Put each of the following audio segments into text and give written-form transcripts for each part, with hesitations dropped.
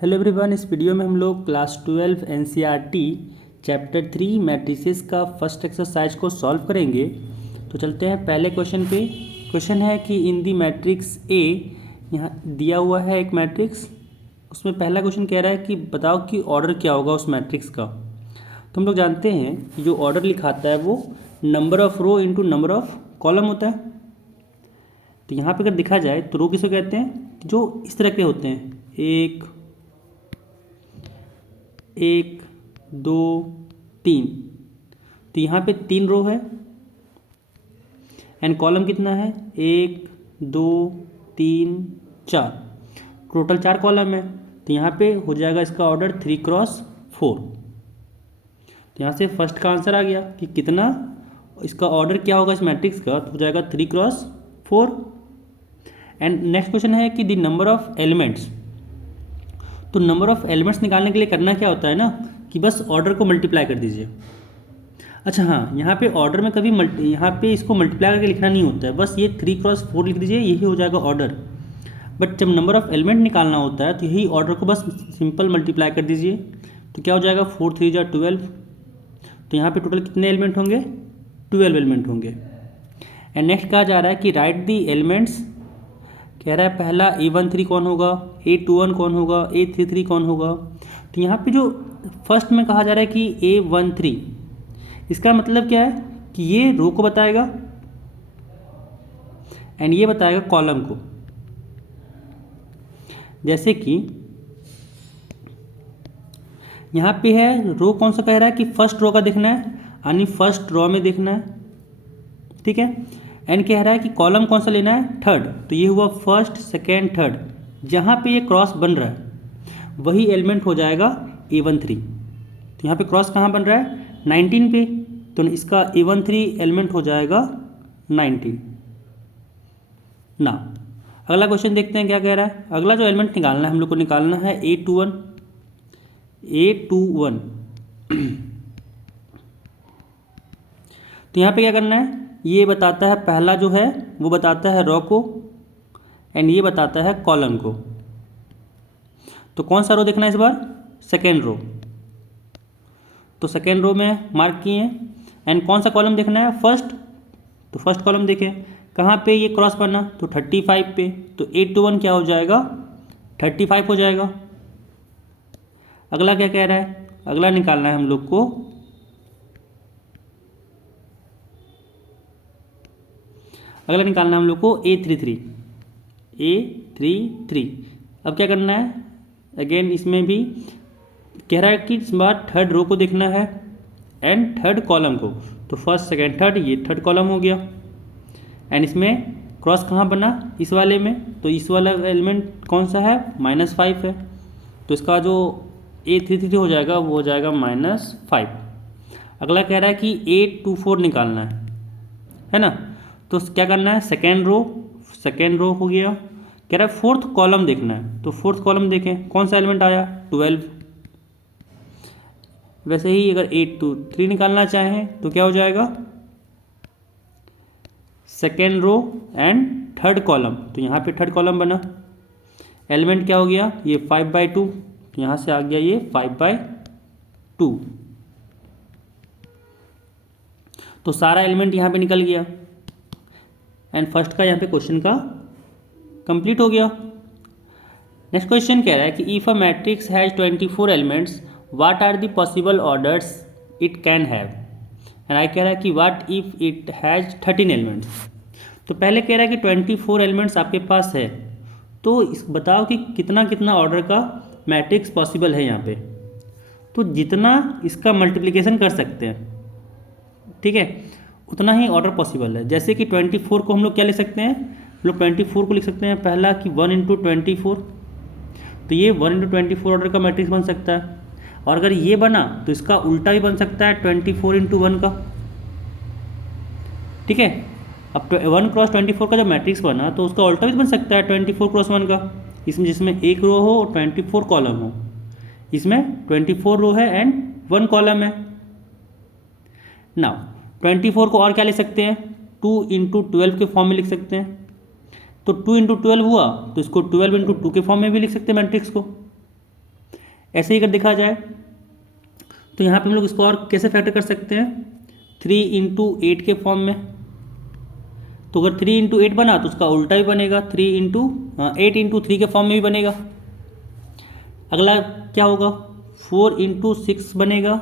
Hello everyone, इस video में हम लोग क्लास 12 एनसीईआरटी चैप्टर 3 मैट्रिसेस का फर्स्ट एक्सरसाइज को सॉल्व करेंगे। तो चलते हैं पहले क्वेश्चन पे। क्वेश्चन है कि इन दी मैट्रिक्स ए, यहाँ दिया हुआ है एक मैट्रिक्स। उसमें पहला क्वेश्चन कह रहा है कि बताओ कि ऑर्डर क्या होगा उस मैट्रिक्स का। तो हम लोग जानते हैं कि जो ऑर्डर लिखाता है वो number of row into number of column होता है। तो यहाँ पे अगर देखा जाए तो रो किसे कहते हैं, जो इस तरह के होते हैं, एक एक दो तीन। तो यहाँ पे 3 रो है एंड कॉलम कितना है, 1 2 3 4, टोटल 4 कॉलम है। तो यहाँ पे हो जाएगा इसका ऑर्डर 3x4। तो यहाँ से फर्स्ट का आंसर आ गया कि कितना इसका ऑर्डर क्या होगा इस मैट्रिक्स का, तो हो जाएगा 3x4। एंड नेक्स्ट क्वेश्चन है कि द नंबर ऑफ एलिमेंट्स। तो नंबर ऑफ़ एलिमेंट्स निकालने के लिए करना क्या होता है ना, कि बस ऑर्डर को मल्टीप्लाई कर दीजिए। अच्छा हाँ, यहाँ पे ऑर्डर में कभी यहाँ पे इसको मल्टीप्लाई करके लिखना नहीं होता है, बस ये 3x4 लिख दीजिए, यही हो जाएगा ऑर्डर। बट जब नंबर ऑफ़ एलिमेंट निकालना होता है तो यही ऑर्डर को बस सिंपल मल्टीप्लाई कर दीजिए। तो क्या हो जाएगा, 4 3 जा 12। तो यहाँ पर टोटल कितने एलिमेंट होंगे, 12 एलिमेंट होंगे। एंड नेक्स्ट कहा जा रहा है कि राइट दी एलिमेंट्स। कह रहा है पहला A13 कौन होगा, A21 कौन होगा, A33 कौन होगा। तो यहाँ पे जो फर्स्ट में कहा जा रहा है कि A13, इसका मतलब क्या है कि ये रो को बताएगा एंड ये बताएगा कॉलम को। जैसे कि यहाँ पे है रो कौन सा कह रहा है कि फर्स्ट रो का देखना है, यानी फर्स्ट रो में देखना है, ठीक है। एंड कह रहा है कि कॉलम कौन सा लेना है, थर्ड। तो ये हुआ फर्स्ट सेकेंड थर्ड, जहाँ पे ये क्रॉस बन रहा है वही एलिमेंट हो जाएगा A13। तो यहाँ पे क्रॉस कहाँ बन रहा है, 19 पे, तो इसका A13 एलिमेंट हो जाएगा 19 ना। अगला क्वेश्चन देखते हैं क्या कह रहा है। अगला जो एलिमेंट निकालना है हम लोग को, निकालना है A21। तो यहाँ पे क्या करना है, ये बताता है पहला जो है वो बताता है रो को एंड ये बताता है कॉलम को। तो कौन सा रो देखना है इस बार, सेकेंड रो। तो सेकेंड रो में मार्क किए एंड कौन सा कॉलम देखना है, फर्स्ट। तो फर्स्ट कॉलम देखें कहाँ पे ये क्रॉस बना, तो 35 पे। तो 8 to 1 क्या हो जाएगा, 35 हो जाएगा। अगला क्या कह रहा है, अगला निकालना है हम लोग को A33। अब क्या करना है, अगेन इसमें भी कह रहा है कि इस बार थर्ड रो को देखना है एंड थर्ड कॉलम को। तो फर्स्ट सेकेंड थर्ड, ये थर्ड कॉलम हो गया। एंड इसमें क्रॉस कहाँ बना, इस वाले में। तो इस वाला एलिमेंट कौन सा है, -5 है। तो इसका जो A33 हो जाएगा वो हो जाएगा -5। अगला कह रहा है कि 8 to 4 निकालना है ना। तो क्या करना है, सेकेंड रो हो गया। कह रहा है फोर्थ कॉलम देखना है। तो फोर्थ कॉलम देखें कौन सा एलिमेंट आया, 12। वैसे ही अगर 8 to 3 निकालना चाहें तो क्या हो जाएगा, second row and third column. तो यहाँ पे थर्ड कॉलम बना, एलिमेंट क्या हो गया, ये 5/2। तो यहाँ से आ गया ये 5/2। तो सारा एलिमेंट यहाँ पे निकल गया एंड फर्स्ट का यहाँ पे क्वेश्चन का कंप्लीट हो गया। नेक्स्ट क्वेश्चन कह रहा है कि if a matrix has 24 elements, what are the possible orders it can have. And I कह रहा है कि what if it has 13 elements. तो पहले कह रहा है कि 24 एलिमेंट्स आपके पास है, तो इस बताओ कि कितना कितना ऑर्डर का मैट्रिक्स पॉसिबल है यहाँ पे। तो जितना इसका मल्टीप्लिकेशन कर सकते हैं, ठीक है, उतना ही ऑर्डर पॉसिबल है। जैसे कि 24 को हम लोग क्या लिख सकते हैं, हम लोग 24 को लिख सकते हैं पहला कि 1 × 24। तो ये 1 × 24 ऑर्डर का मैट्रिक्स बन सकता है। और अगर ये बना तो इसका उल्टा भी बन सकता है, 24 × 1 का, ठीक है। अब 1 × 24 का जब मैट्रिक्स बना तो उसका उल्टा भी बन सकता है 24 × 1 का, इसमें जिसमें एक रो हो और 24 कॉलम हो। इसमें 24 रो है एंड 1 कॉलम है। नाउ 24 को और क्या लिख सकते हैं, 2 × 12 के फॉर्म में लिख सकते हैं। तो 2 × 12 हुआ तो इसको 12 × 2 के फॉर्म में भी लिख सकते हैं मैट्रिक्स को। ऐसे ही अगर देखा जाए तो यहाँ पे हम लोग इसको और कैसे फैक्टर कर सकते हैं, 3 × 8 के फॉर्म में। तो अगर 3 × 8 बना तो उसका उल्टा भी बनेगा, 8 × 3 के फॉर्म में भी बनेगा। अगला क्या होगा, 4 × 6 बनेगा,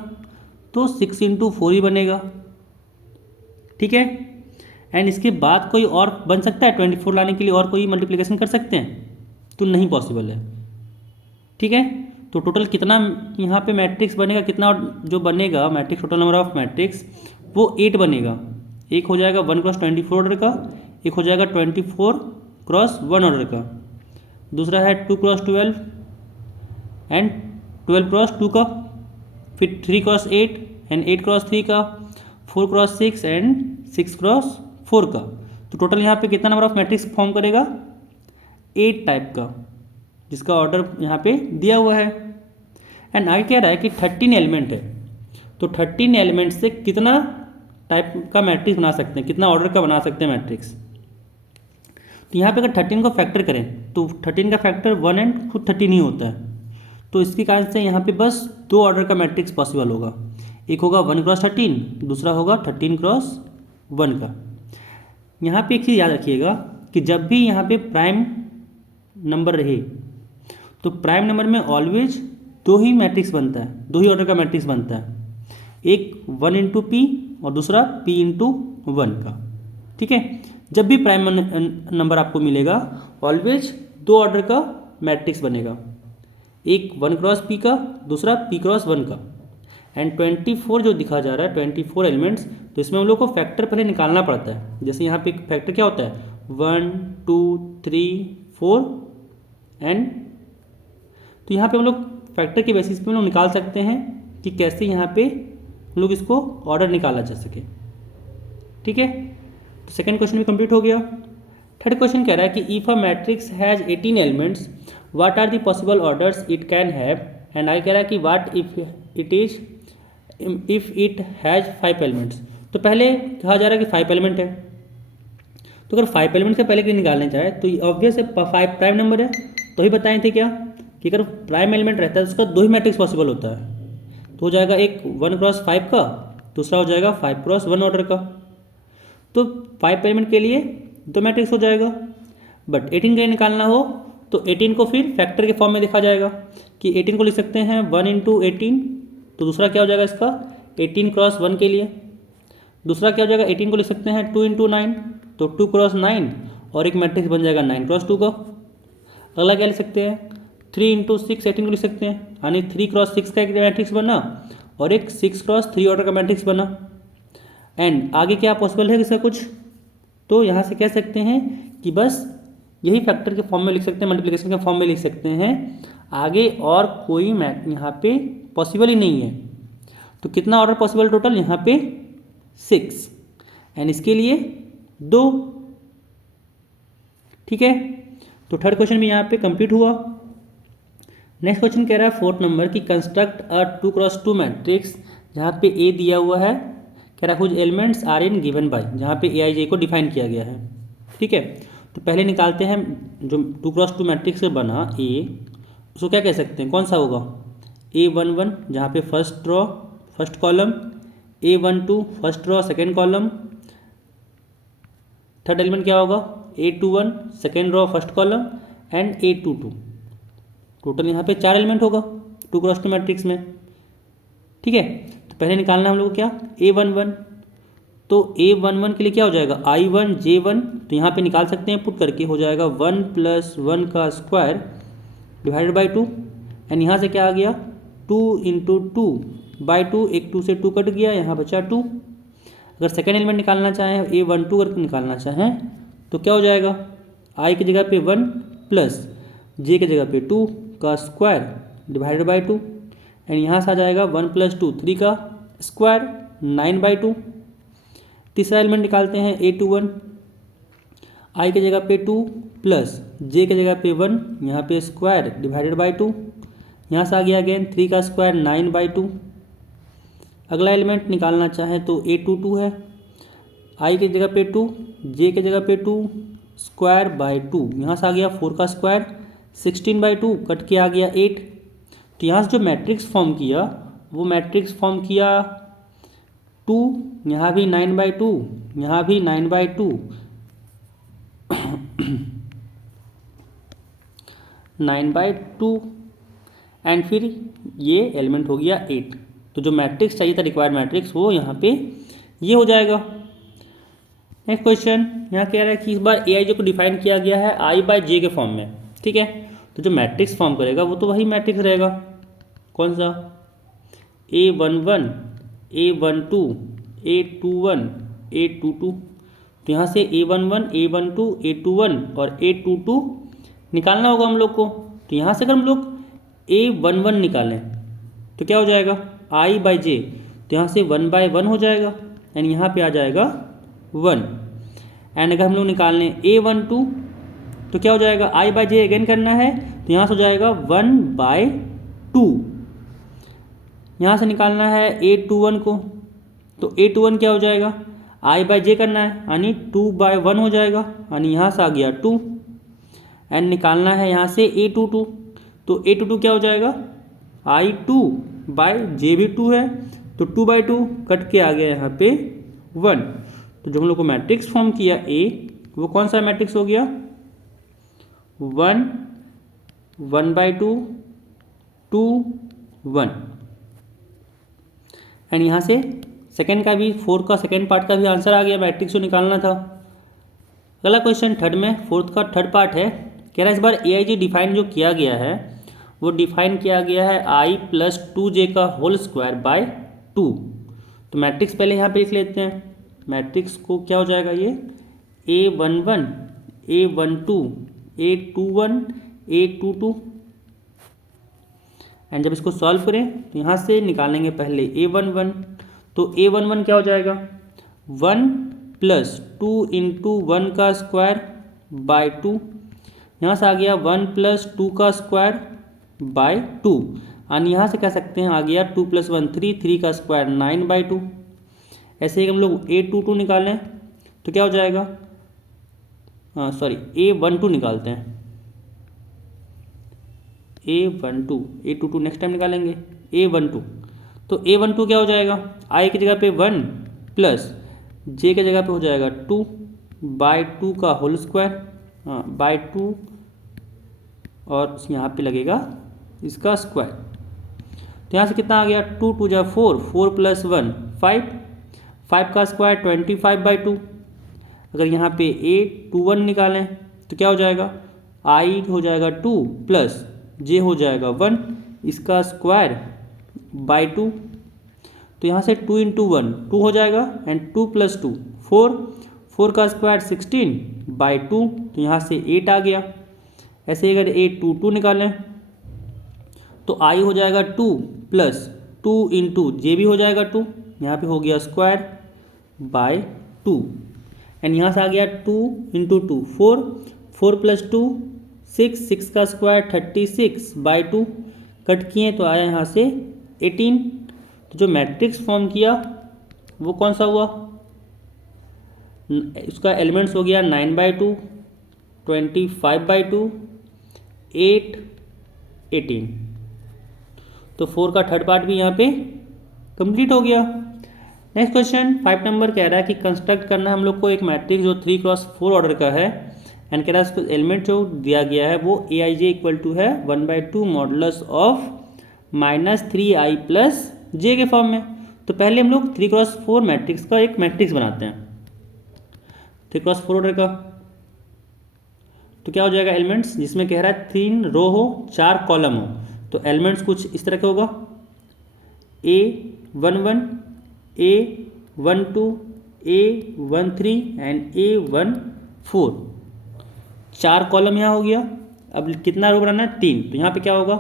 तो 6 × 4 ही बनेगा। ठीक है, एंड इसके बाद कोई और बन सकता है 24 लाने के लिए, और कोई मल्टीप्लिकेशन कर सकते हैं, तो नहीं पॉसिबल है। ठीक है, तो टोटल कितना यहाँ पे मैट्रिक्स बनेगा, कितना जो बनेगा matrix, total number of matrix वो 8 बनेगा। एक हो जाएगा 1 × 24 ऑर्डर का, एक हो जाएगा 24 × 1 ऑर्डर का, दूसरा है 2 × 12 एंड 12 × 2 का, फिर 3 × 8 एंड 8 × 3 का, 4 × 6 एंड 6 × 4 का। तो टोटल यहाँ पे कितना नंबर ऑफ मैट्रिक्स फॉर्म करेगा, 8 टाइप का, जिसका ऑर्डर यहाँ पे दिया हुआ है। एंड आगे कह रहा है कि 13 एलिमेंट है, तो 13 एलिमेंट से कितना टाइप का मैट्रिक्स बना सकते हैं, कितना ऑर्डर का बना सकते हैं मैट्रिक्स। तो यहाँ पे अगर 13 को फैक्टर करें तो 13 का फैक्टर 1 एंड खुद 13 ही होता है, तो इसके कारण से यहाँ पे बस 2 ऑर्डर का मैट्रिक्स पॉसिबल होगा। एक होगा 1 × 13, दूसरा होगा 13 × 1 का। यहाँ पे एक चीज़ याद रखिएगा कि जब भी यहाँ पे प्राइम नंबर रहे तो प्राइम नंबर में ऑलवेज 2 ही मैट्रिक्स बनता है, 2 ही ऑर्डर का मैट्रिक्स बनता है, एक 1 × p और दूसरा p × 1 का। ठीक है, जब भी प्राइम नंबर आपको मिलेगा ऑलवेज 2 ऑर्डर का मैट्रिक्स बनेगा, एक 1 × p का, दूसरा p × 1 का। एंड 24 जो दिखा जा रहा है 24 एलिमेंट्स, तो इसमें हम लोग को फैक्टर पहले निकालना पड़ता है। जैसे यहाँ पे फैक्टर क्या होता है, 1 2 3 4 एंड, तो यहाँ पे हम लोग फैक्टर के बेसिस पे हम लोग निकाल सकते हैं कि कैसे यहाँ पे हम लोग इसको ऑर्डर निकाला जा सके। ठीक है, तो सेकंड क्वेश्चन भी कंप्लीट हो गया। थर्ड क्वेश्चन कह रहा है कि if a matrix has 18 elements what are the possible orders it can have, and I कह रहा है कि what if it has 5 elements. तो पहले कहा जा रहा है कि 5 एलिमेंट है, तो अगर 5 एलिमेंट से पहले के निकालने चाहे तो ऑब्वियस है 5 प्राइम नंबर है। तो ही बताए थे क्या कि अगर प्राइम एलिमेंट रहता है तो उसका 2 ही मैट्रिक्स पॉसिबल होता है, तो हो जाएगा एक 1 × 5 का, दूसरा हो जाएगा 5 × 1 ऑर्डर का। तो 5 एलिमेंट के लिए 2 मैट्रिक्स हो जाएगा, बट 18 के लिए निकालना हो तो 18 को फिर फैक्टर के फॉर्म में लिखा जाएगा कि 18 को लिख सकते हैं 1 × 18, तो दूसरा क्या हो जाएगा इसका 18 × 1 के लिए, दूसरा क्या हो जाएगा 18 को लिख सकते हैं 2 × 9, तो 2 × 9 और एक मैट्रिक्स बन जाएगा 9 × 2 का। अगला क्या लिख सकते हैं 3 × 6 18 को लिख सकते हैं, यानी 3 × 6 का एक मैट्रिक्स बना और एक 6 × 3 ऑर्डर का मैट्रिक्स बना। एंड आगे क्या पॉसिबल है इसका कुछ, तो यहाँ से कह सकते हैं कि बस यही फैक्टर के फॉर्म में लिख सकते हैं, मल्टीप्लिकेशन के फॉर्म में लिख सकते हैं, आगे और कोई मैथ यहाँ पे पॉसिबल ही नहीं है। तो कितना ऑर्डर पॉसिबल टोटल यहाँ पे 6, एंड इसके लिए 2। ठीक है, तो थर्ड क्वेश्चन भी यहाँ पे कंप्लीट हुआ। नेक्स्ट क्वेश्चन कह रहा है 4th नंबर की कंस्ट्रक्ट अ 2 × 2 मैट्रिक्स, जहाँ पे ए दिया हुआ है, कह रहा है whose elements are in given by, जहाँ पे ए आई जे को डिफाइन किया गया है। ठीक है, तो पहले निकालते हैं जो 2 × 2 मैट्रिक्स से बना ए, उसको क्या कह सकते हैं, कौन सा होगा A11, जहाँ पे first row first column, A12 first row second column, third element क्या होगा A21 second row first column and A22। Total यहाँ पे 4 एलिमेंट होगा 2 × 2 मैट्रिक्स में। ठीक है, तो पहले निकालना हम लोग क्या A11, तो A11 के लिए क्या हो जाएगा I1 J1, तो यहाँ पे निकाल सकते हैं पुट करके, हो जाएगा 1 + 1 का स्क्वायर डिवाइडेड बाई 2, एंड यहाँ से क्या आ गया 2 × 2/2, एक 2 से 2 कट गया, यहाँ बचा 2। अगर सेकेंड एलिमेंट निकालना चाहें A12 करके निकालना चाहें तो क्या हो जाएगा I की जगह पे 1 प्लस J की जगह पे 2 का स्क्वायर डिवाइडेड बाई 2, एंड यहाँ से आ जाएगा 1 + 2 3 का स्क्वायर 9/2। तीसरा एलिमेंट निकालते हैं A21, I की जगह पे 2 प्लस J की जगह पे 1, यहाँ पे स्क्वायर डिवाइडेड बाई 2, यहाँ से आ गया अगेन 3 का स्क्वायर 9/2। अगला एलिमेंट निकालना चाहें तो A22 है, I की जगह पे 2, J की जगह पे 2 स्क्वायर बाई 2, यहाँ से आ गया 4 का स्क्वायर 16/2, कट के आ गया 8, तो यहाँ से जो मैट्रिक्स फॉर्म किया वो मैट्रिक्स फॉर्म किया 2, यहाँ भी 9/2, यहाँ भी 9/2, 9/2 एंड फिर ये एलिमेंट हो गया 8। तो जो मैट्रिक्स चाहिए था रिक्वायर्ड मैट्रिक्स वो यहाँ पे ये हो जाएगा। नेक्स्ट क्वेश्चन यहाँ कह रहा है कि इस बार AIJ को डिफाइन किया गया है I/J के फॉर्म में, ठीक है। तो जो मैट्रिक्स फॉर्म करेगा वो तो वही मैट्रिक्स रहेगा, कौन सा, A11, A12, A21, A22। तो यहाँ से A11, A12, A21 और A22 निकालना होगा हम लोग को। तो यहाँ से अगर हम लोग A11 निकालें तो क्या हो जाएगा, I/J, तो यहाँ से 1/1 हो जाएगा एंड यहाँ पे आ जाएगा 1। एंड अगर हम लोग निकाल लें A12 तो क्या हो जाएगा, I/J अगेन करना है, तो यहाँ से हो जाएगा 1/2। यहाँ से निकालना है A21 को, तो A21 क्या हो जाएगा, I/J करना है यानी 2/1 हो जाएगा, यानी यहाँ से आ गया 2। एंड निकालना है यहाँ से A22, तो A22 क्या हो जाएगा, I/2/J भी 2 है, तो 2/2 कट के आ गया यहाँ पे 1। तो जो हम लोग को मैट्रिक्स फॉर्म किया A, वो कौन सा मैट्रिक्स हो गया, 1, 1/2, 2, 1। एंड यहाँ से सेकेंड का भी, 4 का सेकेंड पार्ट का भी आंसर आ गया, मैट्रिक्स जो निकालना था। अगला क्वेश्चन थर्ड में, फोर्थ का थर्ड पार्ट है, कह रहा है इस बार AIJ डिफाइन जो किया गया है वो डिफाइन किया गया है I+2J का होल स्क्वायर बाय 2। तो मैट्रिक्स पहले यहाँ पे लिख लेते हैं। मैट्रिक्स को क्या हो जाएगा, ये A11, A12, A21, A22। And जब इसको सॉल्व करें तो यहाँ से निकालेंगे पहले A11, तो A11 क्या हो जाएगा, 1 + 2 × 1 का स्क्वायर बाय 2। यहाँ से आ गया 1 + 2 का स्क्वायर बाय 2। और यहाँ से कह सकते हैं आ गया 2 + 1 3, 3 का स्क्वायर 9/2। ऐसे ही हम लोग A22 निकालें तो क्या हो जाएगा, A12 निकालते हैं, A22 नेक्स्ट टाइम निकालेंगे A12। तो A12 क्या हो जाएगा, I की जगह पे 1 + J की जगह पे हो जाएगा 2/2 का होल स्क्वायर बाय 2, और यहाँ पे लगेगा इसका स्क्वायर। तो यहाँ से कितना आ गया, 2 × 2 = 4, 4 + 1 5, 5 का स्क्वायर 25/2। अगर यहाँ पे A21 निकालें तो क्या हो जाएगा, I हो जाएगा 2 + J हो जाएगा 1, इसका स्क्वायर बाय 2। तो यहाँ से 2 × 1 2 हो जाएगा एंड 2 + 2 4, 4 का स्क्वायर 16/2, तो यहाँ से 8 आ गया। ऐसे अगर A22 निकालें तो I हो जाएगा 2 + 2 × J भी हो जाएगा 2, यहाँ पे हो गया स्क्वायर बाय 2। एंड यहाँ से आ गया 2 × 2 4, 4 + 2 6, 6 का स्क्वायर 36/2, कट किए तो आया यहाँ से 18। तो जो मैट्रिक्स फॉर्म किया वो कौन सा हुआ, उसका एलिमेंट्स हो गया 9/2, 25/2, 8, 18। तो 4 का थर्ड पार्ट भी यहाँ पे कंप्लीट हो गया। नेक्स्ट क्वेश्चन 5 नंबर कह रहा है कि कंस्ट्रक्ट करना है हम लोग को एक मैट्रिक्स जो 3x4 ऑर्डर का है एंड कह रहा है उसको एलिमेंट जो दिया गया है वो AIJ = है 1/2 मॉडुलस ऑफ -3I + J के फॉर्म में। तो पहले हम लोग 3x4 मैट्रिक्स का एक मैट्रिक्स बनाते हैं, 3x4 ऑर्डर का। तो क्या हो जाएगा, एलिमेंट्स जिसमें कह रहा है 3 रो हो 4 कॉलम हो, तो एलिमेंट्स कुछ इस तरह का होगा, A11, A12, A13 and A14। 4 column यहाँ हो गया। अब कितना रो बनाना है, 3, तो यहाँ पे क्या होगा,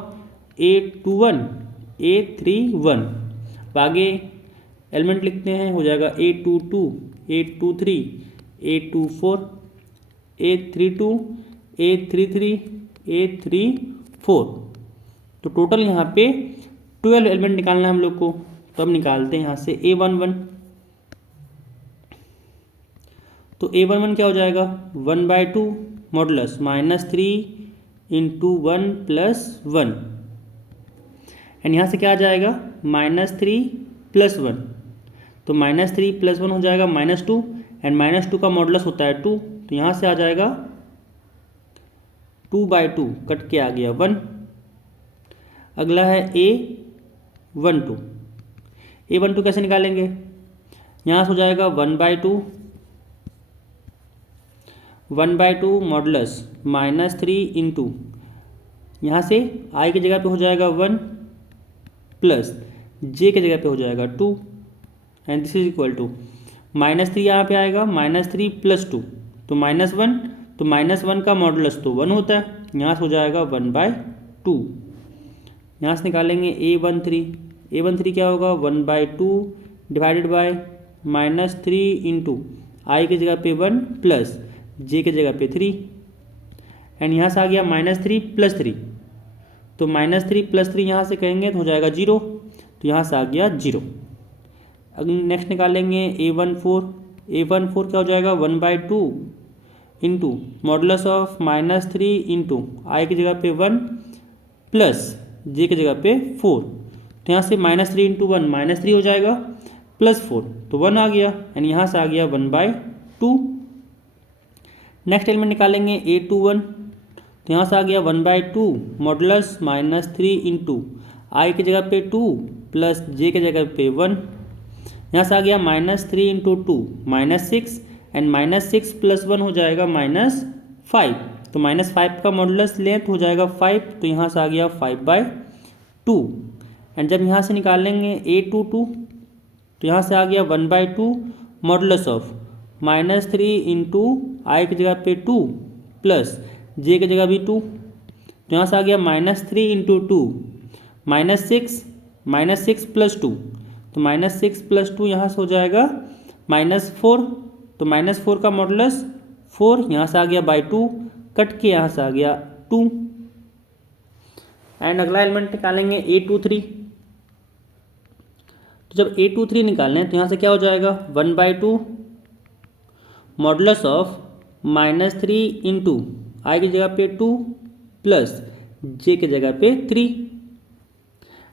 A21, A31। अब आगे एलिमेंट लिखते हैं, हो जाएगा A22, A23, A24, A32, A33, A34। तो टोटल यहाँ पे 12 एलिमेंट निकालना है हम लोग को। तो अब निकालते हैं यहाँ से A11। तो A11 क्या हो जाएगा, 1/2 मॉडुलस -3 × 1 + 1। एंड यहाँ से क्या आ जाएगा -3 + 1, तो -3 + 1 हो जाएगा -2 एंड -2 का मॉडुलस होता है 2, तो यहाँ से आ जाएगा 2/2 कट के आ गया 1। अगला है A12। A12 कैसे निकालेंगे, यहाँ से हो जाएगा 1/2 मॉडुलस -3 इंटू, यहाँ से I की जगह पे हो जाएगा 1 प्लस J की जगह पे हो जाएगा 2 and this is equal to -3 यहाँ पे आएगा -3 + 2 तो -1, तो -1 का मॉडुलस तो 1 होता है, यहाँ से हो जाएगा 1/2। यहाँ से निकालेंगे A13 क्या होगा 1/2 डिवाइडेड बाय -3 इंटू I की जगह पे 1 प्लस J की जगह पे 3 एंड यहाँ से आ गया -3 + 3, तो -3 + 3 यहाँ से कहेंगे तो हो जाएगा 0, तो यहाँ से आ गया 0। अब नेक्स्ट निकालेंगे A14 क्या हो जाएगा 1/2 into modulus of -3 into I की जगह पे 1 प्लस J की जगह पे 4, तो यहाँ से -3 इंटू 1 -3 हो जाएगा प्लस 4 तो 1 आ गया एंड यहाँ से आ गया 1/2। नेक्स्ट एलिमेंट निकालेंगे A21, तो यहाँ से आ गया 1/2 मॉडुलस -3 इंटू I की जगह पे 2 प्लस J की जगह पे 1, यहाँ से आ गया -3 इंटू 2 -6 एंड -6 + 1 हो जाएगा -5, तो -5 का मॉडुलस लें तो हो जाएगा 5, तो यहाँ से आ गया 5/2 एंड जब यहाँ से निकालेंगे A22, तो यहाँ से आ गया 1/2 मॉडुलस ऑफ -3 इंटू I की जगह पे 2 प्लस J की जगह भी 2, तो यहाँ से आ गया -3 इंटू 2 -6 + 2, तो -6 + 2 यहाँ से हो जाएगा -4, तो -4 का मॉडुलस 4, यहाँ से आ गया 2 कट के यहाँ से आ गया 2 एंड अगला एलिमेंट निकालेंगे A23। तो जब A23 निकालना है तो यहाँ से क्या हो जाएगा 1/2 मॉडुलस ऑफ -3 इंटू I की जगह पे 2 प्लस J की जगह पे 3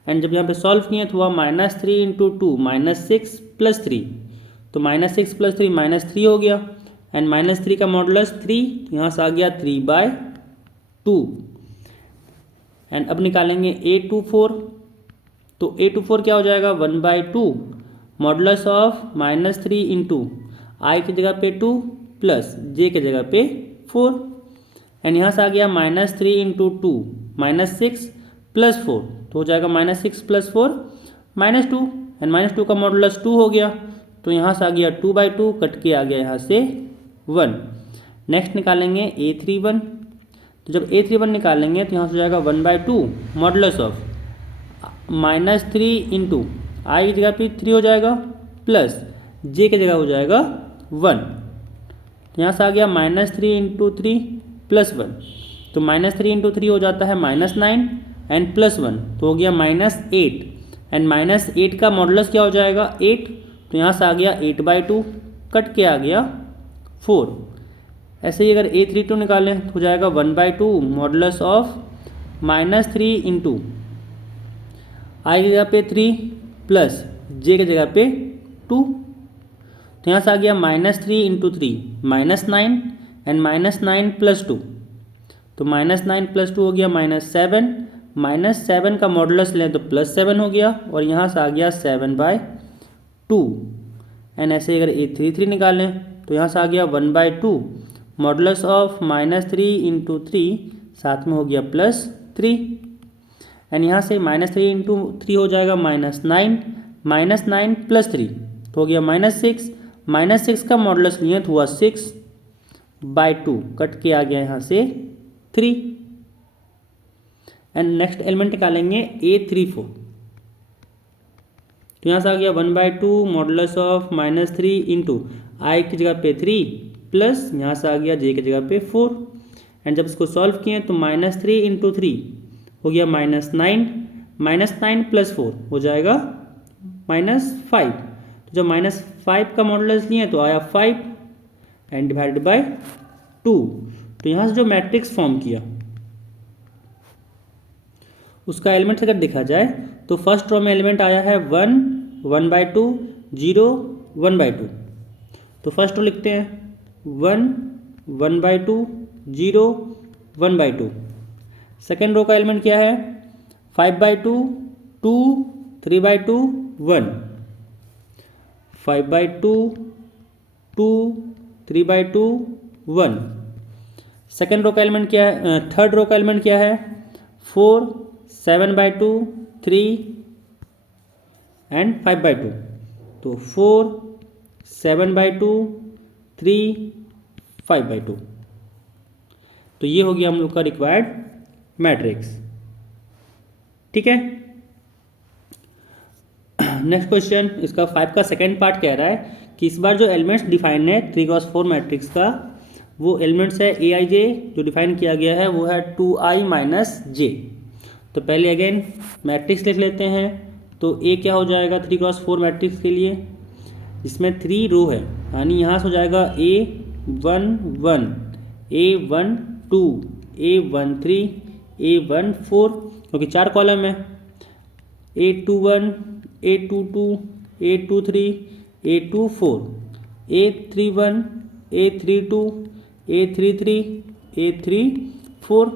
एंड जब यहाँ पे सॉल्व किए तो हुआ -3 इंटू 2 -6 + 3, तो -6 + 3 -3 हो गया एंड -3 का मॉडुलस 3, तो यहाँ से आ गया 3/2 एंड अब निकालेंगे A24। तो A24 क्या हो जाएगा 1/2 मॉडुलस ऑफ -3 इंटू I की जगह पे 2 प्लस J की जगह पे 4 एंड यहाँ से आ गया -3 इंटू 2 -6 + 4, तो हो जाएगा -6 + 4 -2 एंड -2 का मॉडुलस 2 हो गया, तो यहाँ से आ गया 2/2 कट के आ गया यहाँ से 1। नेक्स्ट निकालेंगे A31। तो जब A31 निकालेंगे तो यहाँ से हो जाएगा 1/2 मॉडुलस ऑफ -3 इंटू I की जगह पे 3 हो जाएगा प्लस J की जगह हो जाएगा 1, तो यहाँ से आ गया -3 इंटू 3 + 1, तो -3 इंटू 3 हो जाता है -9 एंड +1 तो हो गया -8 एंड -8 का मॉडुलस क्या हो जाएगा 8, तो यहाँ से आ गया 8/2 कट के आ गया 4। ऐसे ही अगर A32 निकालें तो हो जाएगा 1/2 मॉडुलस ऑफ -3 इंटू I की जगह पे 3 प्लस J की जगह पे 2, तो यहाँ से आ गया -3 इंटू 3 -9 एंड -9 + 2, तो -9 + 2 हो गया -7, -7 का मॉडुलस लें तो +7 हो गया और यहाँ से आ गया 7/2 एंड ऐसे अगर A33 निकालें तो यहाँ से आ गया 1/2 मॉडुलस ऑफ -3 इंटू 3 साथ में हो गया +3 एंड यहाँ से -3 इंटू 3 हो जाएगा -9 -9 + 3 तो हो गया -6, -6 का मॉडुलस लिए तो हुआ 6/2 कट के आ गया यहाँ से 3 एंड नेक्स्ट एलिमेंट निकालेंगे A34। तो यहाँ से आ गया 1/2 मॉडुलस ऑफ -3 इंटू I की जगह पे 3 प्लस यहाँ से आ गया J की जगह पे 4 एंड जब इसको सॉल्व किए तो -3 इंटू 3 हो गया -9, -9 + 4 हो जाएगा -5, तो जब -5 का मॉडुलस लिए तो आया 5 एंड डिवाइडेड बाय 2, तो यहाँ से जो मैट्रिक्स फॉर्म किया उसका एलिमेंट्स अगर देखा जाए तो फर्स्ट रो में एलिमेंट आया है 1, 1/2, 0, 1/2। तो फर्स्ट रो लिखते हैं 1, 1/2, 0, 1/2। सेकेंड रो का एलिमेंट क्या है 5/2, 2, 3/2, 1, 5/2, 2, 3/2, 1। सेकेंड रो का एलिमेंट क्या है, थर्ड रो का एलिमेंट क्या है 4, 7/2, 3 एंड 5/2। तो 4, 7/2, 3, 5/2। तो ये हो गया हम लोग का रिक्वायर्ड मैट्रिक्स। ठीक है। नेक्स्ट क्वेश्चन, इसका 5 का सेकेंड पार्ट कह रहा है कि इस बार जो एलिमेंट्स डिफाइन है 3x4 मैट्रिक्स का, वो एलिमेंट्स है ए आई जे, जो डिफाइन किया गया है वो है 2i - j। तो पहले अगेन मैट्रिक्स लिख लेते हैं। तो ए क्या हो जाएगा 3x4 मैट्रिक्स के लिए, इसमें 3 रो है, यानी यहाँ से हो जाएगा A1 1, A1 2, A1 3, A1 4, क्योंकि 4 कॉलम है। A21, A22, A23, A24, A31, A32, A33, A34।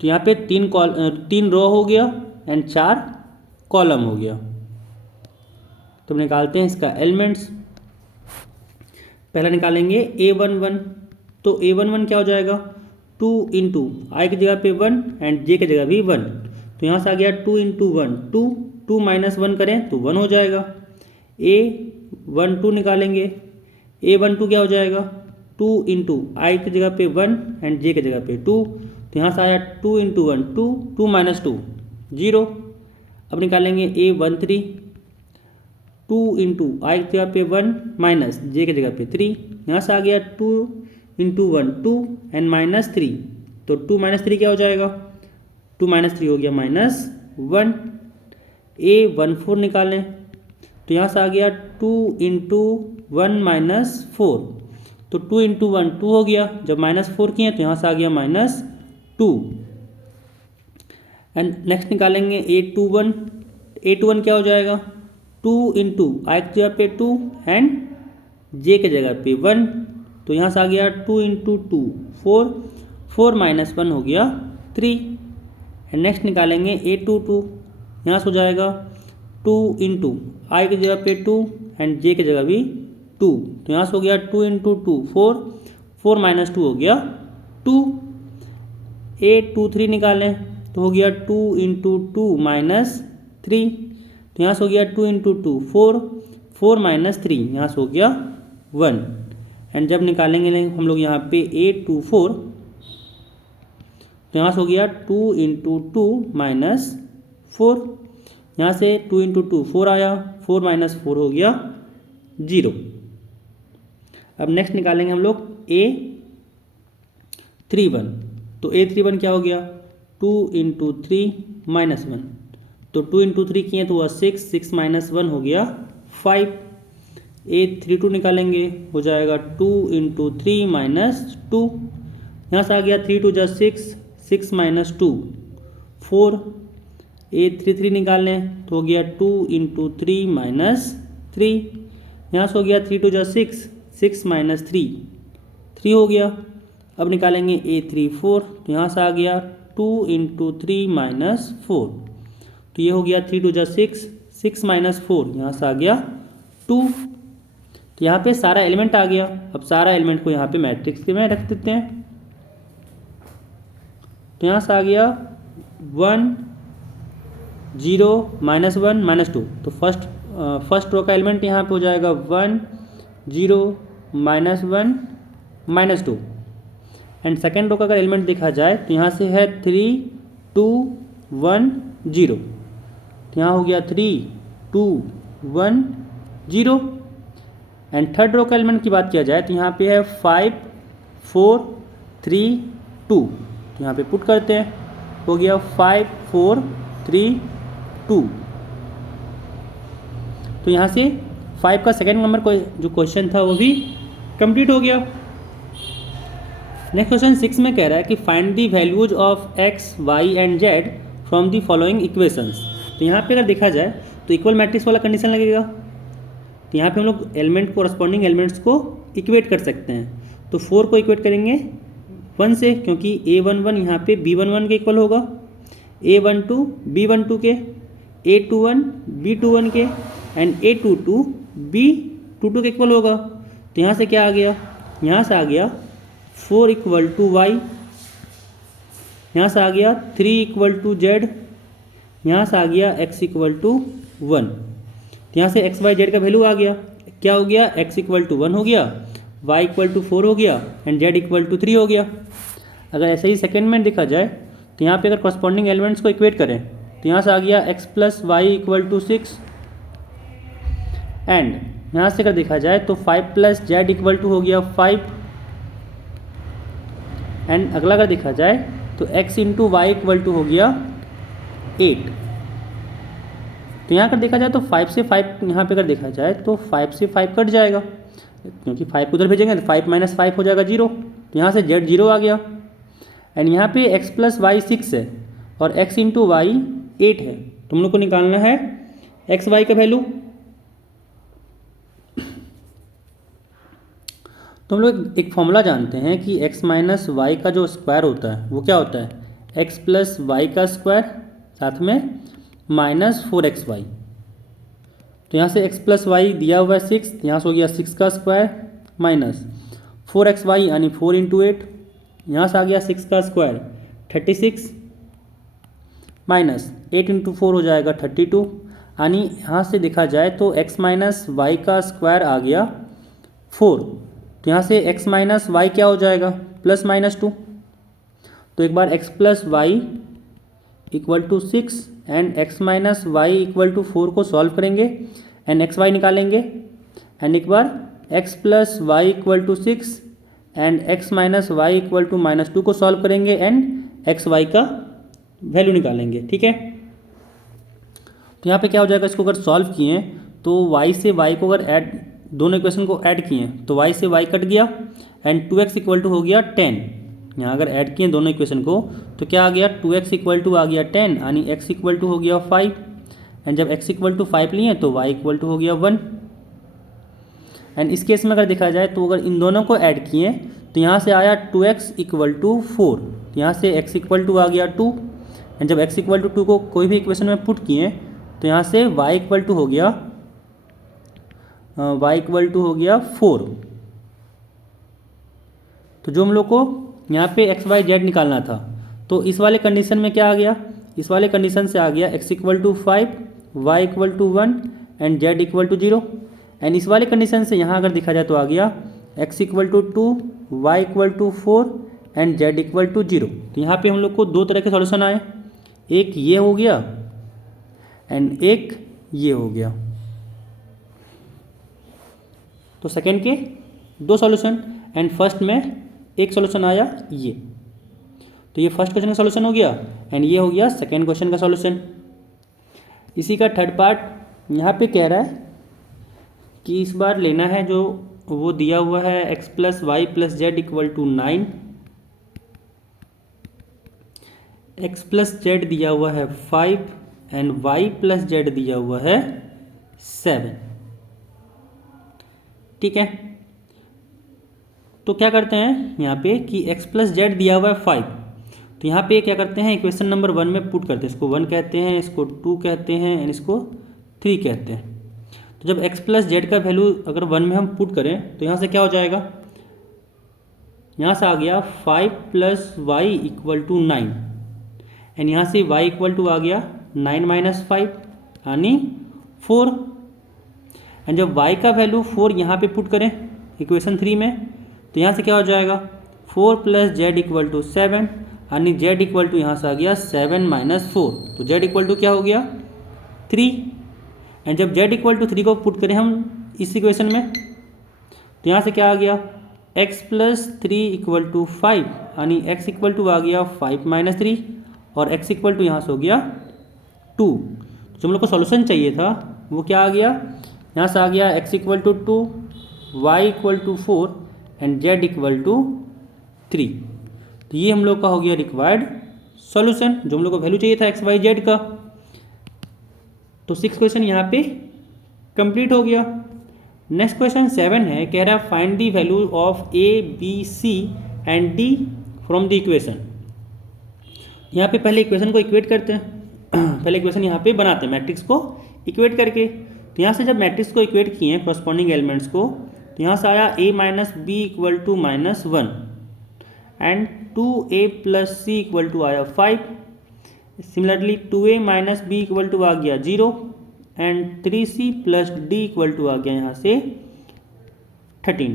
तो यहाँ पे 3 रो हो गया एंड 4 कॉलम हो गया। तो निकालते हैं इसका एलिमेंट्स। पहला निकालेंगे A11। तो A11 क्या हो जाएगा 2 इंटू आई की जगह पे 1 एंड जे की जगह भी 1। तो यहाँ से आ गया 2 इंटू 1 2, 2 - 1 करें तो 1 हो जाएगा। A12 निकालेंगे। A12 क्या हो जाएगा 2 इंटू आई की जगह पे 1 एंड जे की जगह पे 2। तो यहाँ से आया 2 इंटू 1 2, 2 - 2 0। अब निकालेंगे A13। 2 इंटू आई की जगह पे 1 माइनस जे की जगह पे 3। यहाँ से आ गया 2 इंटू 1 2 एंड -3। तो 2 - 3 क्या हो जाएगा 2 - 3 हो गया -1। A14 निकालें। तो यहाँ से आ गया 2 इंटू 1 - 4। तो 2 इंटू 1 2 हो गया, जब -4 किए तो यहाँ से आ गया -2। एंड नेक्स्ट निकालेंगे A21। A21 क्या हो जाएगा 2 इंटू आई की जगह पे 2 एंड जे की जगह पे 1। तो यहाँ से आ गया 2 इंटू 2 4, 4 - 1 हो गया 3। एंड नेक्स्ट निकालेंगे A22। यहाँ से हो जाएगा 2 इंटू आई की जगह पे 2 एंड जे की जगह भी 2। तो यहाँ से हो गया 2 इंटू 2 4, 4 - 2 हो गया 2। A23 निकालें तो हो गया 2 इंटू 2 -3। तो यहाँ से हो गया 2 इंटू 2 4, 4 - 3 यहाँ से हो गया 1। एंड जब निकालेंगे हम लोग यहाँ पे A24, तो यहाँ से हो गया 2 इंटू 2 -4। यहाँ से 2 इंटू 2 4 आया, 4 - 4 हो गया 0। अब नेक्स्ट निकालेंगे हम लोग A31। तो A31 क्या हो गया 2 इंटू 3 -1। तो 2 इंटू 3 किए तो वह 6, 6 - 1 हो गया 5। A32 निकालेंगे, हो जाएगा 2 इंटू 3 -2। यहाँ से आ गया 3 2 + 6, 6 - 2 4। A33 निकालें तो हो गया 2 इंटू 3 -3। यहाँ से हो गया 3 2 + 6, 6 - 3 3 हो गया। अब निकालेंगे A34। तो यहाँ से आ गया 2 इंटू 3 -4। तो ये हो गया 3 2 + 6, 6 - 4 यहाँ से आ गया 2। तो यहाँ पे सारा एलिमेंट आ गया। अब सारा एलिमेंट को यहाँ पे मैट्रिक्स में रख देते हैं। तो यहाँ से आ गया 1 0 -1 -2। तो फर्स्ट रो का एलिमेंट यहाँ पे हो जाएगा 1 0 -1 -2। एंड सेकेंड रो का अगर एलिमेंट देखा जाए तो यहाँ से है 3 2 1 0। तो यहाँ हो गया 3 2 1 0। एंड थर्ड रो का एलिमेंट की बात किया जाए तो यहाँ पे है 5 4 3 2। तो यहाँ पे पुट करते हैं, हो गया 5 4 3 2। तो यहाँ से 5 का सेकेंड नंबर जो क्वेश्चन था वो भी कंप्लीट हो गया। नेक्स्ट क्वेश्चन 6 में कह रहा है कि find the values of x y and z from the following equations. तो यहाँ पे अगर देखा जाए तो इक्वल मैट्रिक्स वाला कंडीशन लगेगा। तो यहाँ पे हम लोग एलिमेंट कोरस्पॉन्डिंग एलिमेंट्स को इक्वेट कर सकते हैं। तो 4 को इक्वेट करेंगे 1 से, क्योंकि A11 यहाँ पे B11 के इक्वल होगा, A12 B12 के, A21 B21 के एंड A22 B22 के इक्वल होगा। तो यहाँ से क्या आ गया, यहाँ से आ गया 4 इक्वल टू वाई, यहाँ से आ गया 3 इक्वल टू जेड, यहाँ से आ गया x इक्वल टू 1। तो यहाँ से एक्स वाई जेड का वैल्यू आ गया, क्या हो गया, x इक्वल टू 1 हो गया, y इक्वल टू 4 हो गया एंड z इक्वल टू 3 हो गया। अगर ऐसे ही सेकेंड में देखा जाए तो यहाँ पे अगर कॉरस्पॉन्डिंग एलिमेंट्स को इक्वेट करें तो यहाँ से आ गया x plus y equal to 6 and यहाँ से अगर देखा जाए तो 5 प्लस जेड इक्वल टू हो गया 5 एंड अगला अगर देखा जाए तो x into y equal to हो गया 8। तो यहाँ अगर देखा जाए तो 5 से 5 यहाँ पे अगर देखा जाए तो 5 से 5 कट जाएगा, क्योंकि 5 उधर भेजेंगे तो 5 माइनस 5 हो जाएगा 0। तो यहाँ से z 0 आ गया एंड यहाँ पे x प्लस वाई 6 है और x इंटू वाई 8 है। तो हम लोग को निकालना है x y का वैल्यू। तो हम लोग एक फॉर्मूला जानते हैं कि x माइनस वाई का जो स्क्वायर होता है वो क्या होता है, x प्लस वाई का स्क्वायर साथ में माइनस 4xy। तो यहाँ से x प्लस वाई दिया हुआ है 6, यहाँ से हो गया 6 का स्क्वायर माइनस 4xy यानी 4 इंटू 8, यहाँ से आ गया 6 का स्क्वायर 36 माइनस 8 इंटू 4 हो जाएगा 32, यानी यहाँ से देखा जाए तो x माइनस वाई का स्क्वायर आ गया 4। तो यहाँ से x माइनस वाई क्या हो जाएगा, प्लस माइनस 2। तो एक बार x plus y equal to 6 and x minus y equal to 4 को सॉल्व करेंगे एंड एक्स वाई निकालेंगे एंड एक बार x plus y equal to 6 and x minus y equal to minus 2 को सॉल्व करेंगे एंड एक्स वाई का value निकालेंगे, ठीक है। तो यहाँ पे क्या हो जाएगा, इसको अगर सॉल्व किए तो y से y को अगर ऐड, दोनों इक्वेशन को ऐड किए तो y से y कट गया एंड 2x इक्वल टू हो गया 10। यहाँ अगर ऐड किए दोनों इक्वेशन को तो क्या आ गया, 2x इक्वल टू आ गया 10 यानी x इक्वल टू हो गया 5 एंड जब x इक्वल टू 5 लिए तो y इक्वल टू हो गया 1। एंड इस केस में अगर देखा जाए तो अगर इन दोनों को ऐड किए तो यहाँ से आया 2x इक्वल टू 4, तो यहाँ से x इक्वल टू आ गया 2 एंड जब x इक्वल टू 2 को कोई भी इक्वेशन में पुट किए तो यहाँ से y इक्वल टू हो गया 4। तो जो हम लोग को यहाँ पे एक्स वाई जेड निकालना था तो इस वाले कंडीशन में क्या आ गया, इस वाले कंडीशन से आ गया x equal to 5 y equal to 1 and z equal to 0 and इस वाले कंडीशन से यहाँ अगर देखा जाए तो आ गया x equal to 2 y equal to 4 and z equal to 0। तो यहाँ पे हम लोग को दो तरह के सॉल्यूशन आए, एक ये हो गया एंड एक ये हो गया। तो सेकेंड के दो सॉल्यूशन एंड फर्स्ट में एक सॉल्यूशन आया ये। तो ये फर्स्ट क्वेश्चन का सॉल्यूशन हो गया एंड ये हो गया सेकेंड क्वेश्चन का सॉल्यूशन। इसी का थर्ड पार्ट यहाँ पे कह रहा है कि इस बार लेना है जो वो दिया हुआ है x plus y plus z equal to 9, x plus z दिया हुआ है 5 एंड y प्लस जेड दिया हुआ है 7, ठीक है। तो क्या करते हैं यहाँ पे कि x प्लस जेड दिया हुआ है 5, तो यहाँ पे क्या करते हैं, इक्वेशन नंबर 1 में पुट करते हैं, इसको 1 कहते हैं, इसको 2 कहते हैं एंड इसको 3 कहते हैं। तो जब x प्लस जेड का वैल्यू अगर 1 में हम पुट करें तो यहाँ से क्या हो जाएगा, यहाँ से आ गया 5 plus y equal to 9 and यहाँ से y इक्वल टू आ गया 9 माइनस 5 यानी 4 एंड जब y का वैल्यू 4 यहाँ पे पुट करें इक्वेशन 3 में तो यहाँ से क्या हो जाएगा 4 प्लस जेड इक्वल टू 7 यानी z इक्वल टू यहाँ से आ गया 7 माइनस 4, तो z इक्वल टू क्या हो गया 3 एंड जब z इक्वल टू 3 को पुट करें हम इस इक्वेशन में तो यहाँ से क्या आ गया x प्लस 3 इक्वल टू 5 यानी x इक्वल टू आ गया 5 माइनस 3 और x इक्वल टू यहाँ से हो गया 2। जो हम लोग को सॉल्यूशन चाहिए था वो क्या आ गया, यहाँ से आ गया x equal to 2 y equal to 4 and z equal to 3। तो ये हम लोग का हो गया रिक्वायर्ड सॉल्यूशन, जो हम लोग को वैल्यू चाहिए था एक्स वाई जेड का। तो 6 क्वेश्चन यहाँ पे कंप्लीट हो गया। नेक्स्ट क्वेश्चन 7 है, कह रहा है find the value of a b c and d from the equation. यहाँ पे पहले इक्वेशन को इक्वेट करते हैं पहले इक्वेशन यहाँ पे बनाते हैं मैट्रिक्स को इक्वेट करके। तो यहाँ से जब मैट्रिक्स को इक्वेट किए हैं कॉरस्पॉन्डिंग एलिमेंट्स को, तो यहाँ से आया a minus B equal to -1 and 2a plus C equal to आया 5। Similarly 2a minus B equal to आ गया 0 and 3c plus D equal to आ गया यहाँ से 13।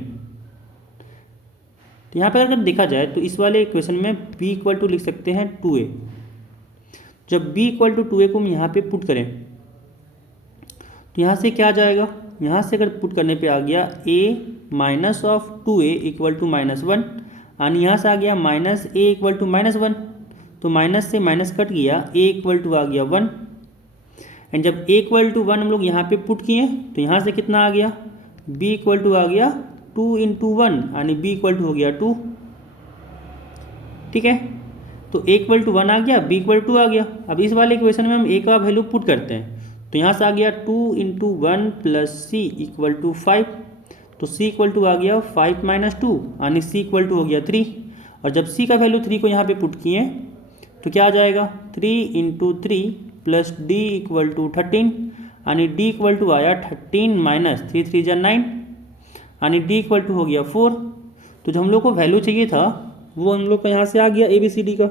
तो यहाँ पर अगर देखा जाए तो इस वाले इक्वेशन में b इक्वल टू लिख सकते हैं 2a। जब b इक्वल टू 2a को हम यहाँ पे पुट करें तो यहाँ से क्या आ जाएगा, यहाँ से अगर पुट करने पे आ गया a minus of 2a equal to -1 और यहाँ से आ गया माइनस a इक्वल टू -1, तो माइनस से माइनस कट गया, a इक्वल टू आ गया 1 एंड जब a इक्वल टू 1 हम लोग यहाँ पे पुट किए तो यहाँ से कितना आ गया, b इक्वल टू आ गया 2 इंटू 1 यानी b इक्वल टू हो गया 2। ठीक है, तो a इक्वल टू 1 आ गया, b इक्वल टू आ गया। अब इस वाले इक्वेशन में हम a का वैल्यू पुट करते हैं तो यहाँ से आ गया 2 into 1 plus C equal to 5। तो c इक्वल टू आ गया 5 माइनस 2 यानी c इक्वल टू हो गया 3। और जब c का वैल्यू 3 को यहाँ पे पुट किए तो क्या आ जाएगा, 3 into 3 plus D equal to 13 यानी डी इक्वल टू आया 13 माइनस 3 3 जा 9 यानी डी इक्वल टू हो गया 4। तो जो हम लोग को वैल्यू चाहिए था वो हम लोग का यहाँ से आ गया ए बी सी डी का।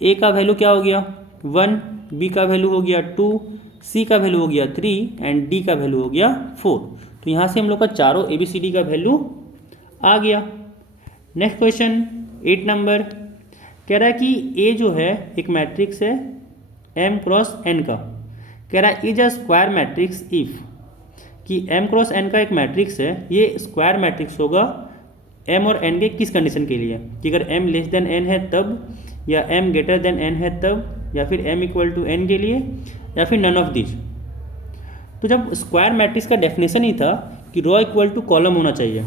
ए का वैल्यू क्या हो गया 1, बी का वैल्यू हो गया 2, सी का वैल्यू हो गया 3 एंड डी का वैल्यू हो गया 4। तो यहाँ से हम लोग का चारों ए बी सी डी का वैल्यू आ गया। नेक्स्ट क्वेश्चन 8 नंबर कह रहा है कि ए जो है एक मैट्रिक्स है m क्रॉस n का। कह रहा है is a square matrix if, कि m क्रॉस n का एक मैट्रिक्स है, ये स्क्वायर मैट्रिक्स होगा m और n के किस कंडीशन के लिए, कि अगर m लेस देन n है तब, या m ग्रेटर देन n है तब, या फिर m इक्वल टू n के लिए, या फिर नन ऑफ दिस। तो जब स्क्वायर मैट्रिक्स का डेफिनेशन ही था कि रो इक्वल टू कॉलम होना चाहिए।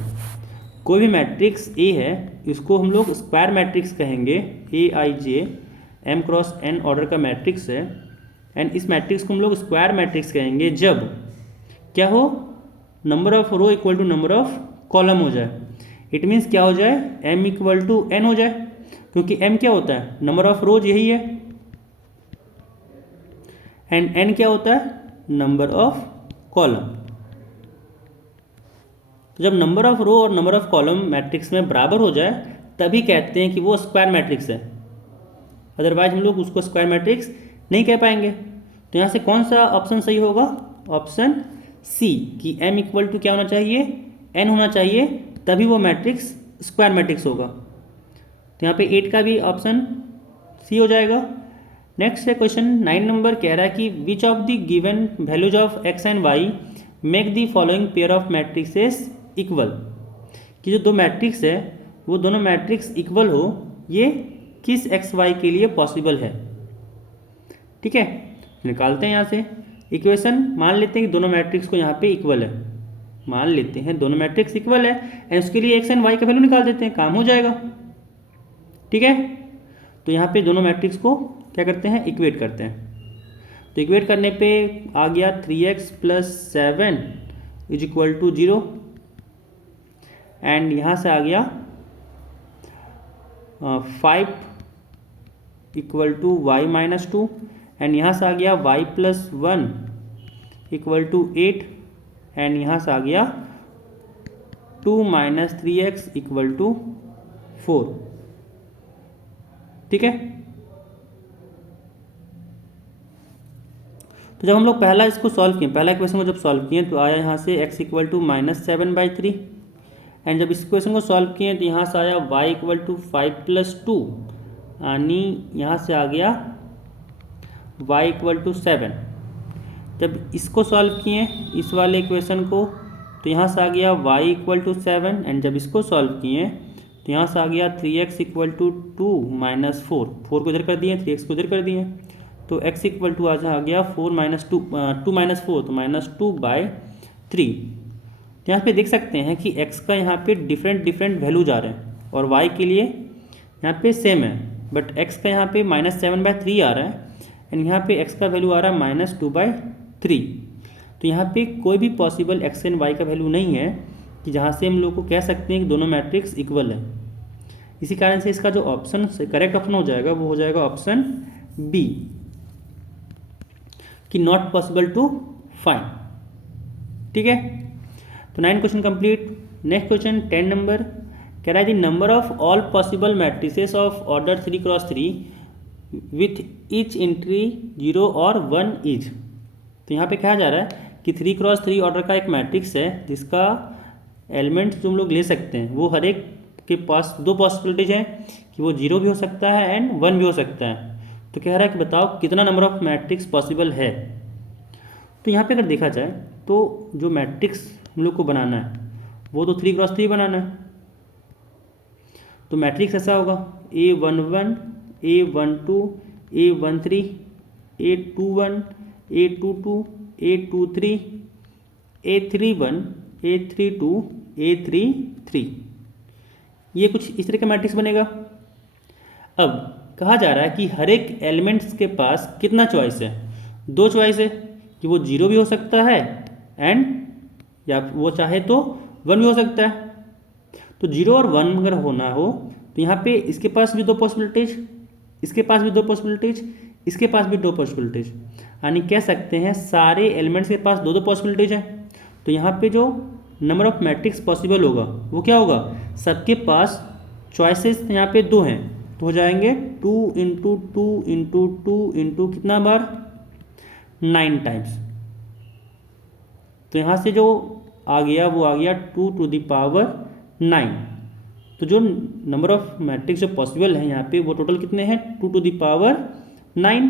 कोई भी मैट्रिक्स A है इसको हम लोग स्क्वायर मैट्रिक्स कहेंगे, Aij m cross n order का मैट्रिक्स है एंड इस मैट्रिक्स को हम लोग स्क्वायर मैट्रिक्स कहेंगे जब क्या हो, number of row equal to number of column हो जाए। इट मीन्स क्या हो जाए, m इक्वल टू n हो जाए, क्योंकि m क्या होता है, नंबर ऑफ रोज यही है एंड n क्या होता है, नंबर ऑफ कॉलम। तो जब नंबर ऑफ रो और नंबर ऑफ कॉलम मैट्रिक्स में बराबर हो जाए तभी कहते हैं कि वो स्क्वायर मैट्रिक्स है, अदरवाइज हम लोग उसको स्क्वायर मैट्रिक्स नहीं कह पाएंगे। तो यहाँ से कौन सा ऑप्शन सही होगा, ऑप्शन सी, कि m इक्वल टू क्या होना चाहिए, n होना चाहिए, तभी वो मैट्रिक्स स्क्वायर मैट्रिक्स होगा। तो यहाँ पे 8 का भी ऑप्शन सी हो जाएगा। नेक्स्ट है क्वेश्चन 9 नंबर कह रहा है कि which of the given values of x and y make the following pair of matrixes equal, कि जो दो मैट्रिक्स है वो दोनों मैट्रिक्स इक्वल हो, ये किस एक्स वाई के लिए पॉसिबल है। ठीक है, निकालते हैं यहाँ से इक्वेशन। मान लेते हैं कि दोनों मैट्रिक्स को यहाँ पे इक्वल है, मान लेते हैं दोनों मैट्रिक्स इक्वल है एंड उसके लिए एक्स एंड वाई का वैल्यू निकाल देते हैं, काम हो जाएगा। ठीक है, तो यहाँ पे दोनों मैट्रिक्स को क्या करते हैं, इक्वेट करते हैं। तो इक्वेट करने पे आ गया 3x plus 7 is equal to 0 and यहाँ से आ गया 5 equal to y minus 2 and यहाँ से आ गया y plus 1 equal to 8 and यहाँ से आ गया 2 माइनस 3x इक्वल टू 4। ठीक है, तो जब हम लोग पहला इसको सॉल्व किए, पहला इक्वेशन को जब सॉल्व किए तो आया यहाँ से x इक्वल टू -7/3 एंड जब इस इक्वेशन को सॉल्व किए तो यहाँ से आया y इक्वल टू 5 प्लस 2 यानी यहाँ से आ गया y इक्वल टू 7। जब इसको सॉल्व किए इस वाले इक्वेशन को तो यहाँ से आ गया y इक्वल टू 7 एंड जब इसको सॉल्व किए तो यहाँ से आ गया 3x इक्वल टू 2 माइनस 4 को इधर कर दिए, 3x को इधर कर दिए, तो x इक्वल टू आज आ गया 4 माइनस 2 माइनस 4 तो -2/3। यहाँ पे देख सकते हैं कि x का यहाँ पे डिफरेंट वैल्यूज आ रहे हैं और वाई के लिए यहाँ पे सेम है, बट एक्स का यहाँ पे -7/3 आ रहा है एंड यहाँ पे एक्स का वैल्यू आ रहा है -2/3। तो यहाँ पे कोई भी पॉसिबल एक्स एंड वाई का वैल्यू नहीं है कि जहाँ से हम लोग को कह सकते हैं कि दोनों मैट्रिक्स इक्वल है। इसी कारण से इसका जो ऑप्शन करेक्ट ऑप्शन हो जाएगा वो हो जाएगा ऑप्शन बी, कि नॉट पॉसिबल टू फाइंड। ठीक है, तो 9 question complete. Next question 10 number कह रहा है the number of all possible matrices of order 3x3 with each entry 0 और 1 ईच। तो यहाँ पे कहा जा रहा है कि 3x3 ऑर्डर का एक मैट्रिक्स है जिसका एलिमेंट जो हम लोग ले सकते हैं वो हर एक के पास दो पॉसिबिलिटीज हैं कि वो 0 भी हो सकता है एंड 1 भी हो सकता है। तो कह रहा है कि बताओ कितना नंबर ऑफ मैट्रिक्स पॉसिबल है। तो यहाँ पे अगर देखा जाए तो जो मैट्रिक्स हम लोग को बनाना है वो तो 3x3 बनाना है। तो मैट्रिक्स ऐसा होगा A11, A12, A13, A21, A22, A23, A31, A32, A33, ये कुछ इस तरह का मैट्रिक्स बनेगा। अब कहा जा रहा है कि हर एक एलिमेंट्स के पास कितना चॉइस है, दो चॉइस है कि वो 0 भी हो सकता है एंड या वो चाहे तो 1 भी हो सकता है। तो 0 और 1 अगर होना हो तो यहाँ पे इसके पास भी दो पॉसिबिलिटीज, इसके पास भी दो पॉसिबिलिटीज, इसके पास भी दो पॉसिबिलिटीज, यानी कह सकते हैं सारे एलिमेंट्स के पास दो दो पॉसिबिलिटीज हैं। तो यहाँ पे जो नंबर ऑफ मैट्रिक्स पॉसिबल होगा वो क्या होगा, सबके पास चॉइसेस यहाँ पे दो हैं तो हो जाएंगे 2 × 2 × 2 × कितना बार 9 टाइम्स। तो यहाँ से जो आ गया वो आ गया 2⁹9। तो जो नंबर ऑफ मैट्रिक्स जो पॉसिबल है यहाँ पे वो टोटल कितने हैं 2⁹9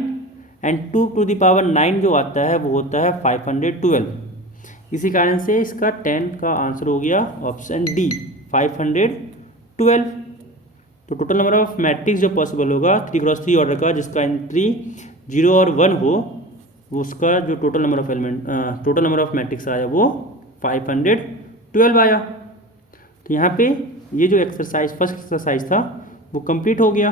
एंड 2⁹9 जो आता है वो होता है 512। इसी कारण से इसका 10 का आंसर हो गया ऑप्शन डी 512। तो टोटल नंबर ऑफ मैट्रिक्स जो पॉसिबल होगा 3x3 ऑर्डर का जिसका एंट्री 0 और 1 हो वो उसका जो टोटल नंबर ऑफ मैट्रिक्स आया वो 512 आया। तो यहाँ पे ये जो एक्सरसाइज फर्स्ट एक्सरसाइज था वो कंप्लीट हो गया।